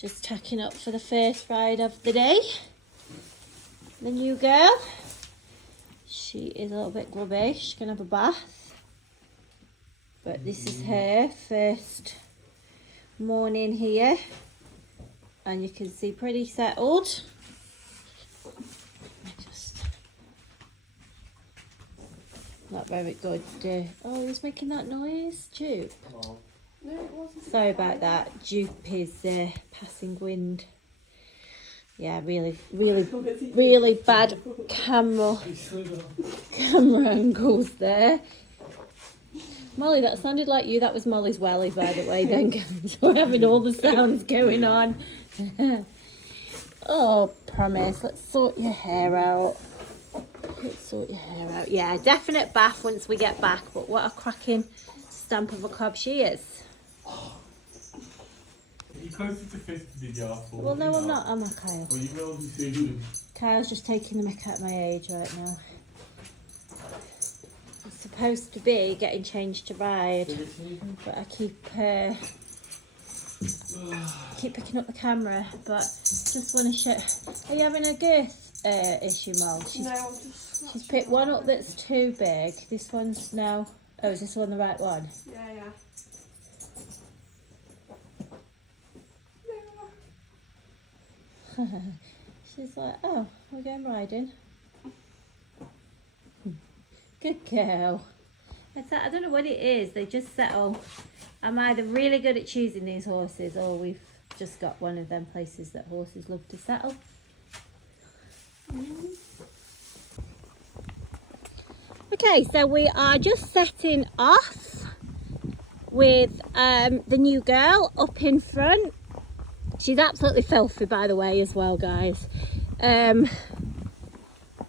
Just tacking up for the first ride of the day. The new girl. She is a little bit grubby. She's going to have a bath. But this is her first morning here. And you can see pretty settled. Not very good. Oh, he's making that noise. Jupe. Oh. No, it wasn't. Sorry about that. Jupe is passing wind. Yeah, really bad camera angles there. Molly, that sounded like you. That was Molly's welly, by the way. Then so we're having all the sounds going on. Oh, promise. Let's sort your hair out. Yeah, definite bath once we get back, but what a cracking stamp of a cob she is. You're closer to 50 than you are 40. Well, no, I'm not, am I, Kyle? Well, you will be soon. Kyle's just taking the mick at my age right now. I'm supposed to be getting changed to ride, but I keep picking up the camera, but just want to show. Are you having a girth issue, Mol? She's picked one up that's too big. This one's now. Oh, is this one the right one? Yeah. She's like, oh, we're going riding. Good girl. I don't know what it is. They just settle. I'm either really good at choosing these horses, or we've just got one of them places that horses love to settle. Okay, so we are just setting off with the new girl up in front. She's absolutely filthy, by the way, as well, guys.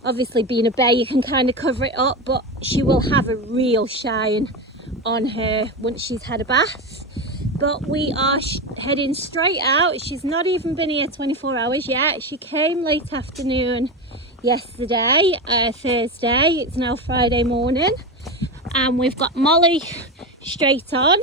Obviously, being a bay, you can kind of cover it up, but she will have a real shine on her once she's had a bath. But we are heading straight out. She's not even been here 24 hours yet. She came late afternoon yesterday, Thursday. It's now Friday morning, and we've got Molly straight on.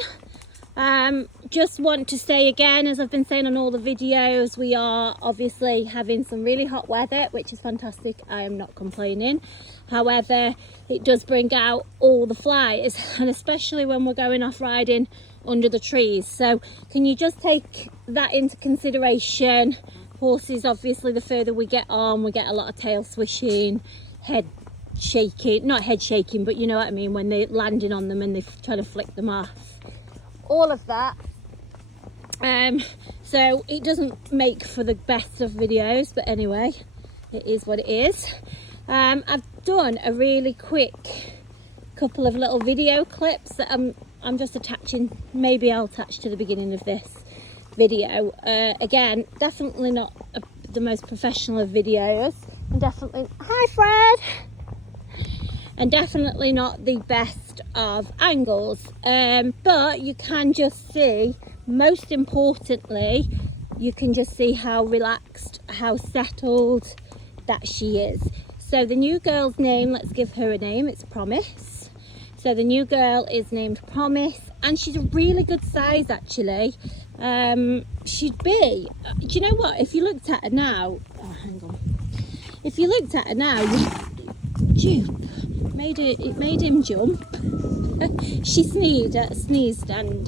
Just want to say again, as I've been saying on all the videos, we are obviously having some really hot weather, which is fantastic. I am not complaining. However, it does bring out all the flies, and especially when we're going off riding under the trees. So can you just take that into consideration? Horses, obviously, the further we get on, we get a lot of tail swishing, head shaking, not head shaking, but you know what I mean, when they're landing on them and they try to flick them off. All of that. So it doesn't make for the best of videos, but anyway, it is what it is. I've done a really quick couple of little video clips that I'm just attaching. Maybe I'll attach to the beginning of this video. Again, definitely not the most professional of videos, and definitely hi Fred, and definitely not the best of angles, but you can just see, most importantly, you can just see how relaxed, how settled that she is. So the new girl's name, let's give her a name, it's Promise. So the new girl is named Promise, and she's a really good size actually. She'd be, do you know what, if you looked at her now, oh hang on, if you looked at her now, it made him jump. She sneezed and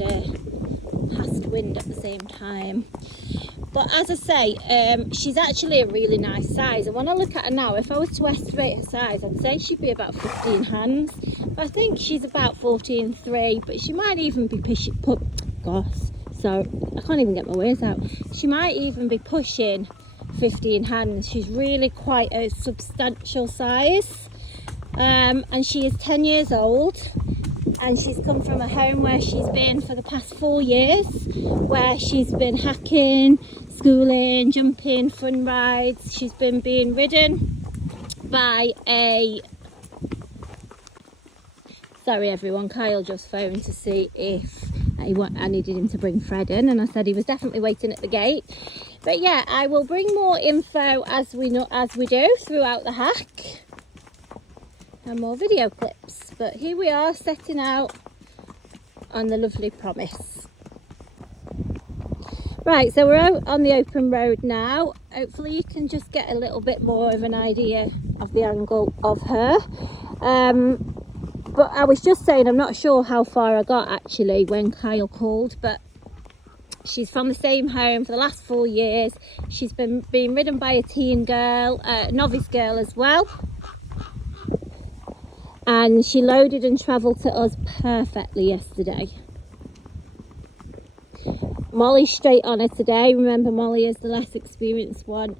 passed wind at the same time. But as I say, she's actually a really nice size, and when I look at her now, if I was to estimate her size, I'd say she'd be about 15 hands. But I think she's about 14.3, but she might even be pushing, so I can't even get my words out. She might even be pushing 15 hands. She's really quite a substantial size, and she is 10 years old, and she's come from a home where she's been for the past 4 years, where she's been hacking, schooling, jumping, fun rides. She's been being ridden by a, sorry everyone, Kyle just phoned to see if I needed him to bring Fred in, and I said he was definitely waiting at the gate. But yeah, I will bring more info as we do throughout the hack, and more video clips. But here we are setting out on the lovely Promise. Right, so we're out on the open road now. Hopefully you can just get a little bit more of an idea of the angle of her. But I was just saying, I'm not sure how far I got actually when Kyle called, but she's from the same home for the last 4 years. She's been being ridden by a teen girl, novice girl as well. And she loaded and travelled to us perfectly yesterday. Molly's straight on her today. Remember, Molly is the less experienced one.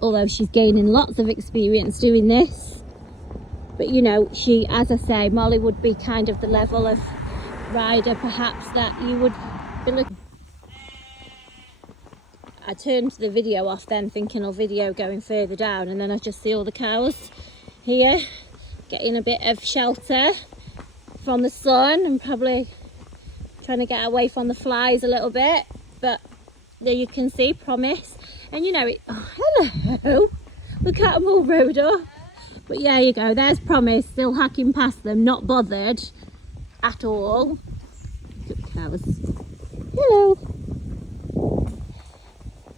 Although she's gaining lots of experience doing this. But you know, she, as I say, Molly would be kind of the level of rider perhaps that you would be looking. I turned the video off then thinking I'll video going further down, and then I just see all the cows here getting a bit of shelter from the sun and probably trying to get away from the flies a little bit. But there you can see Promise, and you know it. Oh, hello, look at them all rode up. But yeah, you go, there's Promise still hacking past them, not bothered at all. Good cows. Hello.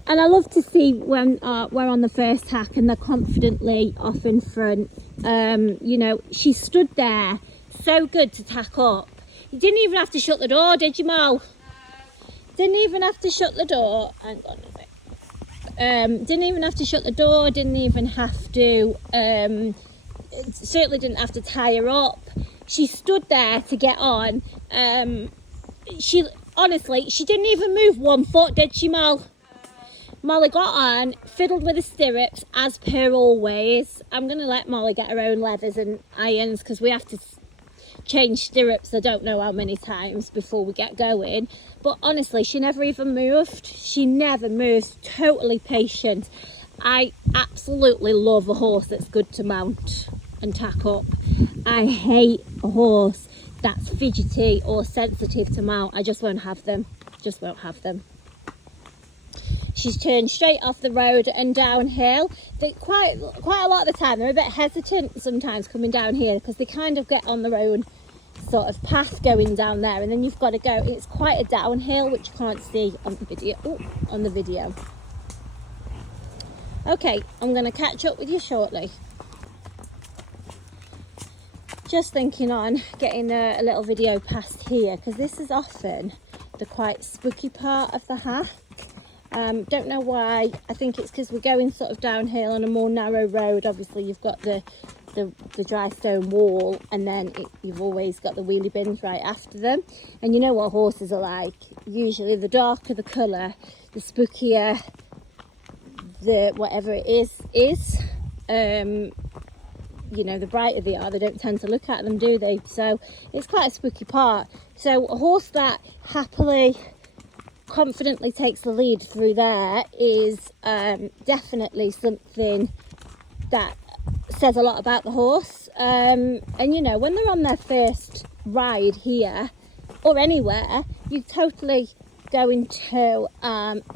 And I love to see when we're on the first hack and they're confidently off in front. You know, she stood there, so good to tack up. You didn't even have to shut the door, did you, Mal? Didn't even have to shut the door. Hang on a bit. Didn't even have to shut the door. Didn't even have to. Certainly didn't have to tie her up. She stood there to get on. She honestly, she didn't even move one foot, did she, Mal? Molly got on, fiddled with the stirrups as per always. I'm going to let Molly get her own leathers and irons because we have to change stirrups I don't know how many times before we get going. But honestly, she never even moved. She never moves. Totally patient. I absolutely love a horse that's good to mount and tack up. I hate a horse that's fidgety or sensitive to mount. I just won't have them. Just won't have them. She's turned straight off the road and downhill. They quite a lot of the time they're a bit hesitant sometimes coming down here because they kind of get on their own sort of path going down there, and then you've got to go. It's quite a downhill, which you can't see on the video. On the video. Okay, I'm going to catch up with you shortly. Just thinking on getting a little video past here because this is often the quite spooky part of the hack. Don't know why. I think it's because we're going sort of downhill on a more narrow road. Obviously you've got the dry stone wall, and then you've always got the wheelie bins right after them. And you know what horses are like. Usually the darker the colour, the spookier the whatever it is. You know, the brighter they are, they don't tend to look at them, do they? So it's quite a spooky part. So a horse that happily, confidently takes the lead through there is definitely something that says a lot about the horse. And you know, when they're on their first ride here or anywhere, you totally going to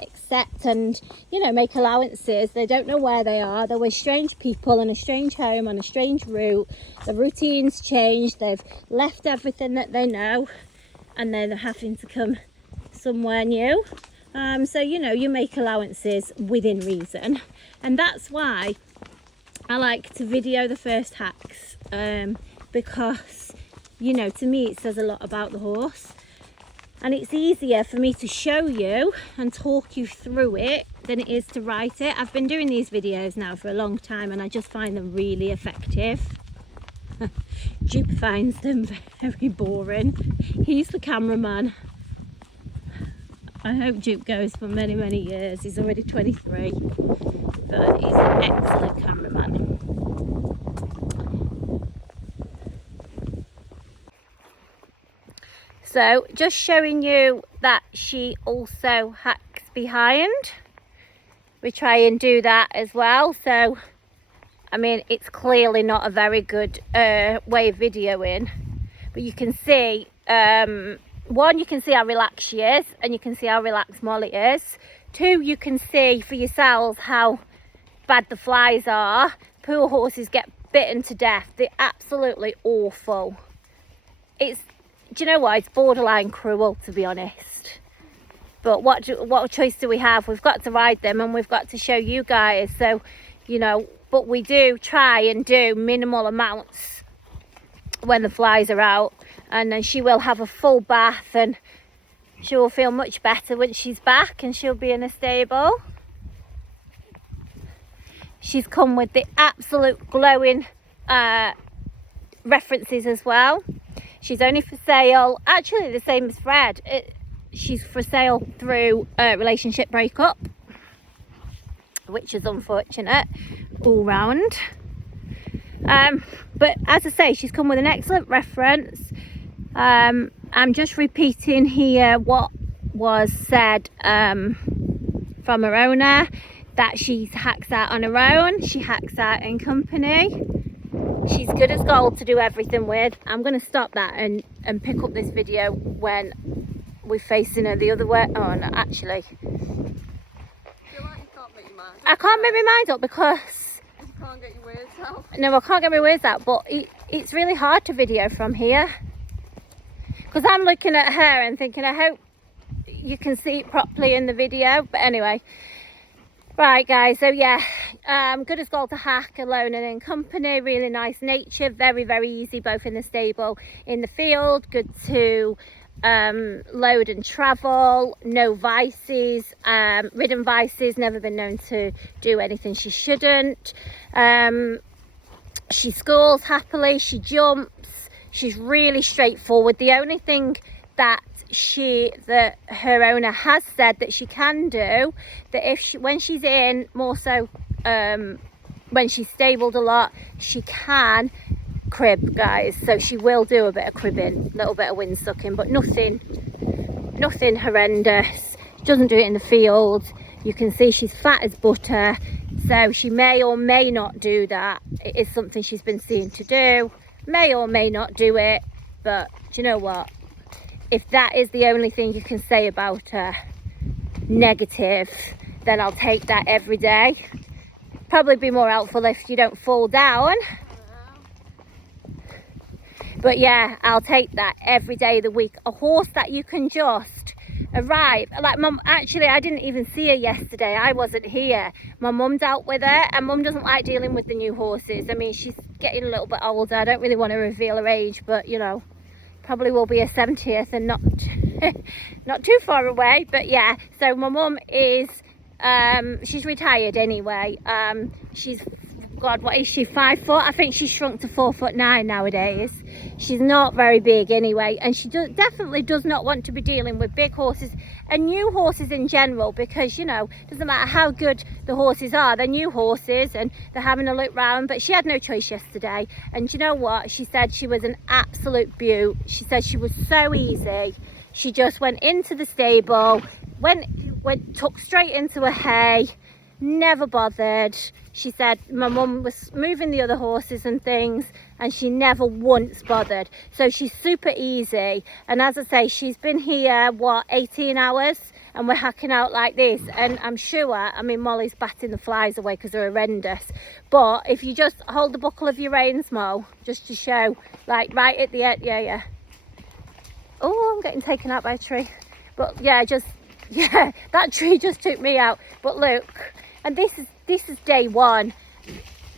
accept and, you know, make allowances. They don't know where they are. They're with strange people in a strange home on a strange route. The routine's changed. They've left everything that they know, and then they're having to come somewhere new. So, you know, you make allowances within reason, and that's why I like to video the first hacks, because, you know, to me it says a lot about the horse. And it's easier for me to show you and talk you through it than it is to write it. I've been doing these videos now for a long time and I just find them really effective. Duke finds them very boring. He's the cameraman. I hope Duke goes for many, many years. He's already 23, but he's an excellent cameraman. So just showing you that she also hacks behind. We try and do that as well. So, I mean, it's clearly not a very good way of videoing, but you can see, one, you can see how relaxed she is, and you can see how relaxed Molly is. Two, you can see for yourselves how bad the flies are. Poor horses get bitten to death. They're absolutely awful. Do you know what? It's borderline cruel, to be honest. But what choice do we have? We've got to ride them, and we've got to show you guys. So, you know, but we do try and do minimal amounts when the flies are out, and then she will have a full bath, and she will feel much better when she's back and she'll be in a stable. She's come with the absolute glowing references as well. She's only for sale, actually the same as Fred. She's for sale through a relationship breakup, which is unfortunate all round. But as I say, she's come with an excellent reference. I'm just repeating here what was said from her owner, that she hacks out on her own, she hacks out in company. She's good as gold to do everything with. I'm going to stop that and pick up this video when we're facing her the other way. Oh no, actually. I feel like you can't make your mind up. I can't make my mind up because... You can't get your words out. No, I can't get my words out, but it's really hard to video from here. Because I'm looking at her and thinking, I hope you can see it properly in the video. But anyway, right guys, so yeah, good as gold to hack, alone and in company. Really nice nature, very, very easy, both in the stable, in the field. Good to load and travel, no vices, ridden vices, never been known to do anything she shouldn't. She schools happily, she jumps. She's really straightforward. The only thing that her owner has said that she can do, that if when she's in, more so when she's stabled a lot, she can crib, guys. So she will do a bit of cribbing, a little bit of wind sucking, but nothing horrendous. She doesn't do it in the field. You can see she's fat as butter, so she may or may not do that. It is something she's been seen to do. May or may not do it, but do you know what? If that is the only thing you can say about her negative, then I'll take that every day. Probably be more helpful if you don't fall down. But yeah, I'll take that every day of the week. A horse that you can just arrive, like mum, actually I didn't even see her yesterday, I wasn't here. My mum dealt with her, and mum doesn't like dealing with the new horses. I mean, she's getting a little bit older. I don't really want to reveal her age, but you know, probably will be her 70th and not too far away. But yeah, so my mum is she's retired anyway. She's, God, what is she, 5 foot? I think she's shrunk to 4'9" nowadays. She's not very big anyway, and she definitely does not want to be dealing with big horses and new horses in general, because, you know, doesn't matter how good the horses are, they're new horses and they're having a look round. But she had no choice yesterday, and you know what, she said she was an absolute beaut. She said she was so easy. She just went into the stable, took straight into a hay, never bothered. She said my mum was moving the other horses and things, and she never once bothered. So she's super easy. And as I say, she's been here, what, 18 hours? And we're hacking out like this. And I'm sure, I mean, Molly's batting the flies away because they're horrendous. But if you just hold the buckle of your reins, Mo, just to show, like right at the end, yeah. Oh, I'm getting taken out by a tree. But yeah, that tree just took me out. But look, and this is day one.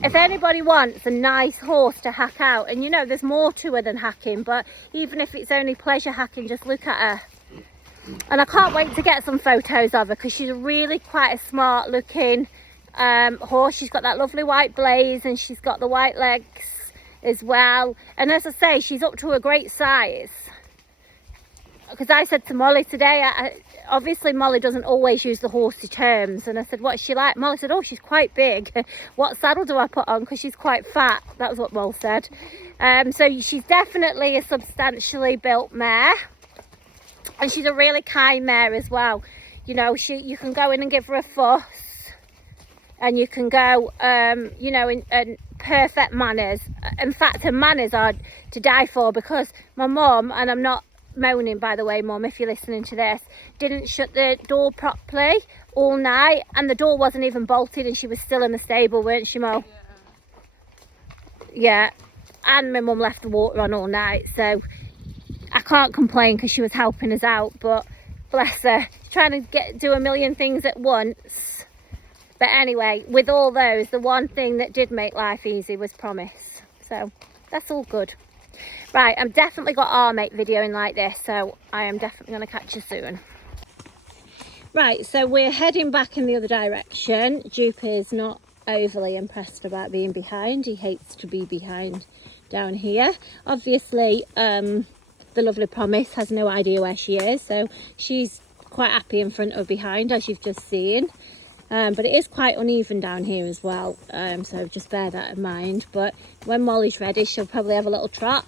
If anybody wants a nice horse to hack out, and you know there's more to her than hacking, but even if it's only pleasure hacking, just look at her. And I can't wait to get some photos of her, because she's really quite a smart looking horse. She's got that lovely white blaze, and she's got the white legs as well. And as I say, she's up to a great size. Because I said to Molly today, obviously Molly doesn't always use the horsey terms, and I said, what's she like? Molly said, oh, she's quite big. What saddle do I put on, because she's quite fat? That's what Molly said. So she's definitely a substantially built mare, and she's a really kind mare as well. You know, you can go in and give her a fuss, and you can go you know, in perfect manners. In fact, her manners are to die for, because my mum, and I'm not moaning, by the way, Mum, if you're listening to this, didn't shut the door properly all night, and the door wasn't even bolted, and she was still in the stable, weren't she, Mo? Yeah. And my mum left the water on all night, so I can't complain because she was helping us out. But Bless her, trying to do a million things at once. But anyway, with all those, the one thing that did make life easy was Promise. So that's all good. Right, I'm definitely got our mate videoing like this, so I am definitely going to catch you soon. Right, so we're heading back in the other direction. Jupe is not overly impressed about being behind. He hates to be behind down here. Obviously, the lovely Promise has no idea where she is, so she's quite happy in front or behind, as you've just seen. But it is quite uneven down here as well, so just bear that in mind. But when Molly's ready, she'll probably have a little trot.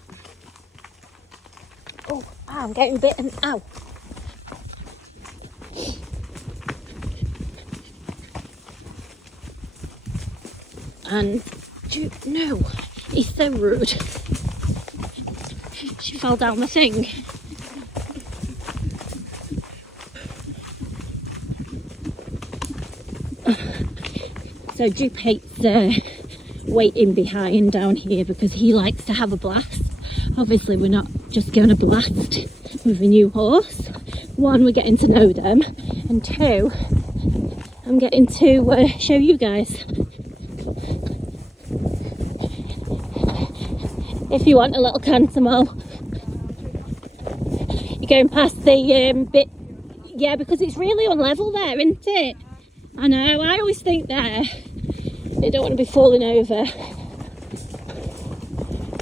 Oh, I'm getting bitten. Ow. And no, he's so rude. She fell down the thing. So Jupe hates waiting behind down here because he likes to have a blast. Obviously we're not just going to blast with a new horse. One, we're getting to know them, and two, I'm getting to show you guys. If you want a little canter, you're going past the bit, yeah, because it's really unlevel there, isn't it? I know, I always think there, they don't want to be falling over.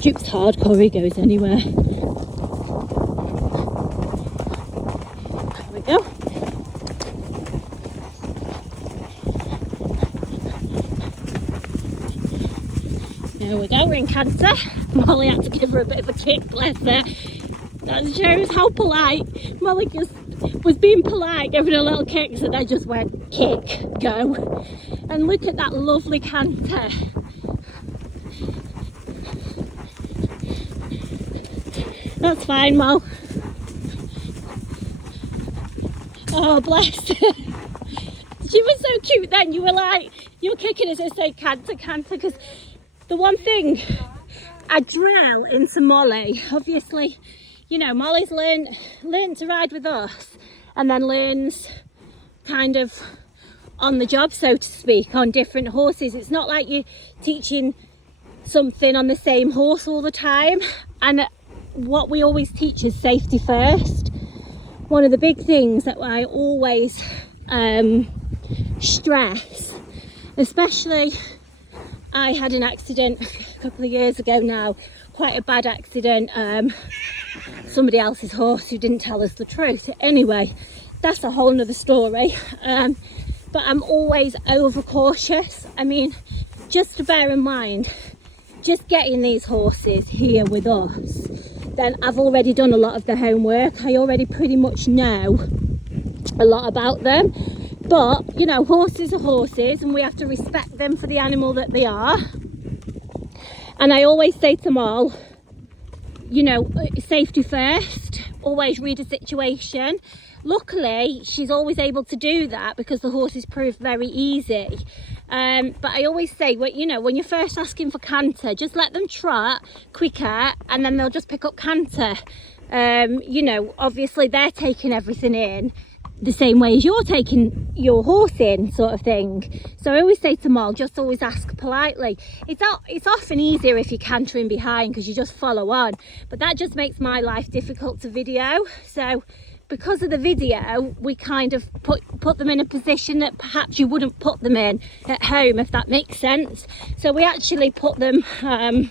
Jupe's hardcore, he goes anywhere. There we go. There we go, we're in Canter. Molly had to give her a bit of a kick, bless her. That shows how polite. Molly just was being polite, giving her a little kick, so they just went, kick, go. And look at that lovely Canter. That's fine, Mo. Oh, bless her. She was so cute then. You were kicking as I say Canter, Canter, because the one thing I drill into Molly, obviously, you know, Molly's learned to ride with us and then learns kind of on the job, so to speak, on different horses. It's not like you're teaching something on the same horse all the time. And what we always teach is safety first. One of the big things that I always stress, especially, I had an accident a couple of years ago now, quite a bad accident. Somebody else's horse who didn't tell us the truth. Anyway, that's a whole nother story. But I'm always over cautious. I mean, just to bear in mind, just getting these horses here with us, then I've already done a lot of the homework. I already pretty much know a lot about them. But, you know, horses are horses and we have to respect them for the animal that they are. And I always say to them all, you know, safety first, always read a situation. Luckily, she's always able to do that because the horses prove very easy. But I always say, well, you know, when you're first asking for Canter, just let them trot quicker and then they'll just pick up Canter. You know, obviously they're taking everything in the same way as you're taking your horse in, sort of thing. So I always say to them all, just always ask politely. It's often easier if you're cantering behind because you just follow on, but that just makes my life difficult to video. So because of the video, we kind of put them in a position that perhaps you wouldn't put them in at home, if that makes sense. So we actually put them through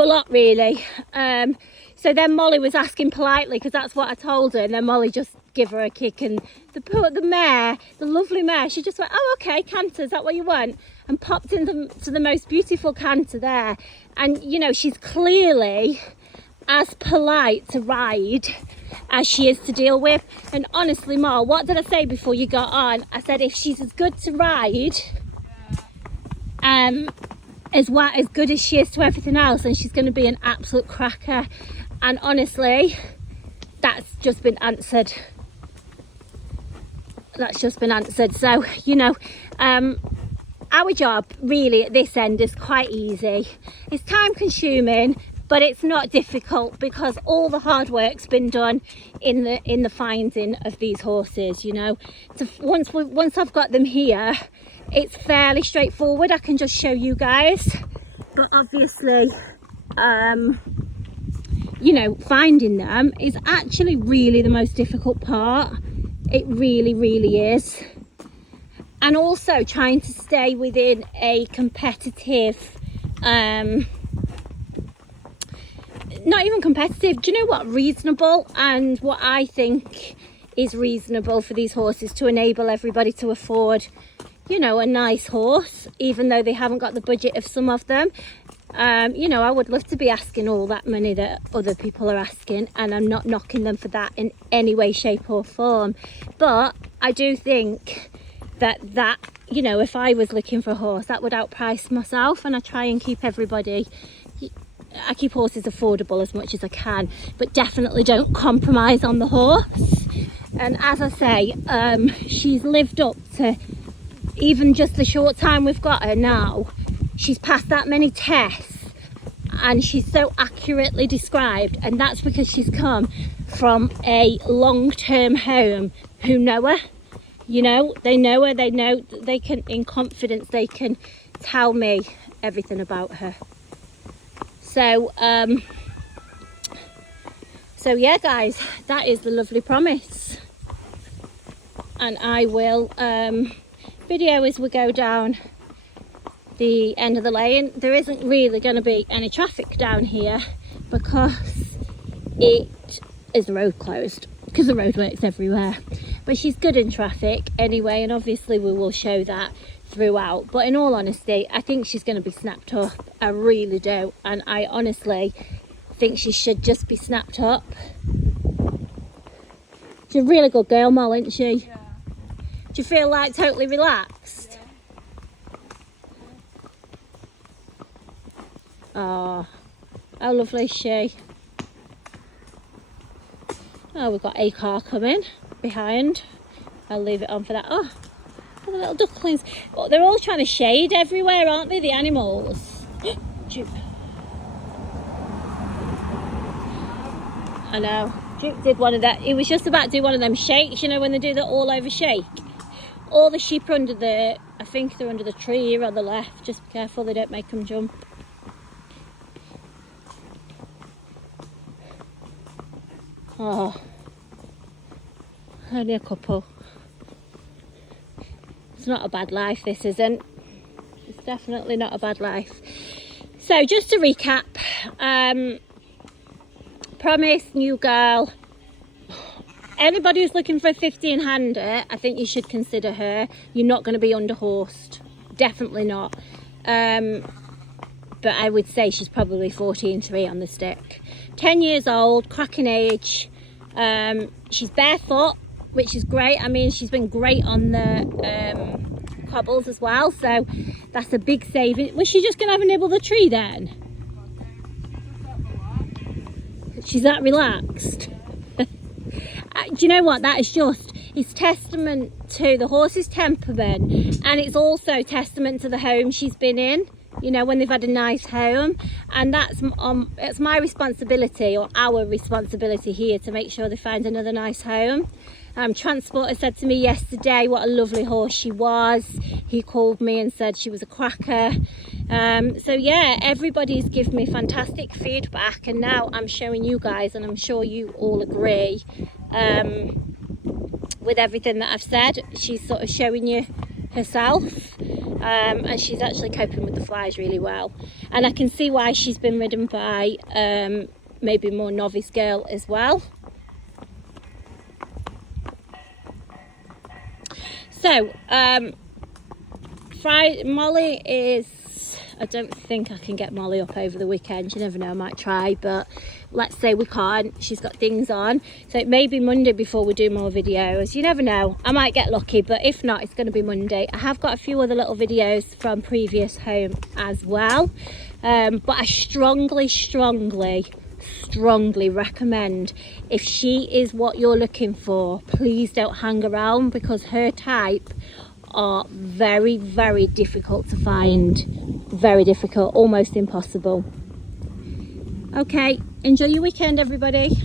a lot, really. So then Molly was asking politely because that's what I told her, and then Molly just give her a kick, and the mare, the lovely mare, she just went, oh okay, Canter, is that what you want? And popped into the most beautiful Canter there. And you know, she's clearly as polite to ride as she is to deal with. And honestly, Ma, what did I say before you got on? I said if she's as good to ride as good as she is to everything else, and she's going to be an absolute cracker. And honestly, that's just been answered. That's just been answered. So, you know, our job really at this end is quite easy. It's time consuming, but it's not difficult because all the hard work's been done in the finding of these horses, you know. So once I've got them here, it's fairly straightforward. I can just show you guys, but obviously you know, finding them is actually really the most difficult part. It really is. And also trying to stay within a competitive, not even competitive, do you know what, reasonable, and what I think is reasonable for these horses to enable everybody to afford, you know, a nice horse, even though they haven't got the budget of some of them. You know, I would love to be asking all that money that other people are asking, and I'm not knocking them for that in any way, shape or form, but I do think that you know, if I was looking for a horse, that would outprice myself, and I try and keep I keep horses affordable as much as I can, but definitely don't compromise on the horse. And as I say, she's lived up to, even just the short time we've got her now, she's passed that many tests, and she's so accurately described, and that's because she's come from a long-term home who know her. You know, they know her, they know, they can, in confidence, they can tell me everything about her. So yeah guys, that is the lovely Promise, and I will video as we go down the end of the lane. There isn't really going to be any traffic down here because it is the road closed, because the roadworks everywhere, but she's good in traffic anyway, and obviously we will show that throughout. But in all honesty, I think she's going to be snapped up. I really do, and I honestly think she should just be snapped up. She's a really good girl, Mol, isn't she? Yeah. Do you feel like totally relaxed? Oh, how lovely is she? Oh, we've got a car coming behind. I'll leave it on for that. Oh, the little ducklings. Oh, they're all trying to shade everywhere, aren't they, the animals? Juke. I know. Juke did one of that. He was just about to do one of them shakes, you know, when they do the all over shake. All the sheep are under the, I think they're under the tree here on the left. Just be careful they don't make them jump. Oh, only a couple. It's not a bad life, this isn't. It's definitely not a bad life. So just to recap, Promise, new girl. Anybody who's looking for a 15-hander, I think you should consider her. You're not going to be under-horsed, definitely not. But I would say she's probably 14.3 on the stick. 10 years old, cracking age. She's barefoot, which is great. I mean, she's been great on the cobbles as well, so that's a big saving. Was she just going to have a nibble of the tree then? She's that relaxed. Do you know what? That is just, it's testament to the horse's temperament, and it's also testament to the home she's been in, you know, when they've had a nice home. And that's it's my responsibility, or our responsibility here, to make sure they find another nice home. Transporter said to me yesterday what a lovely horse she was. He called me and said she was a cracker. So yeah, everybody's given me fantastic feedback, and now I'm showing you guys, and I'm sure you all agree with everything that I've said. She's sort of showing you herself, and she's actually coping with the flies really well, and I can see why she's been ridden by maybe more novice girl as well. So Molly is, I don't think I can get Molly up over the weekend. You never know, I might try, but let's say we can't. She's got things on, so it may be Monday before we do more videos. You never know, I might get lucky, but if not, it's going to be Monday. I have got a few other little videos from previous home as well, but I strongly recommend, if she is what you're looking for, please don't hang around, because her type are very, very difficult to find. Very difficult, almost impossible. Okay, enjoy your weekend, everybody.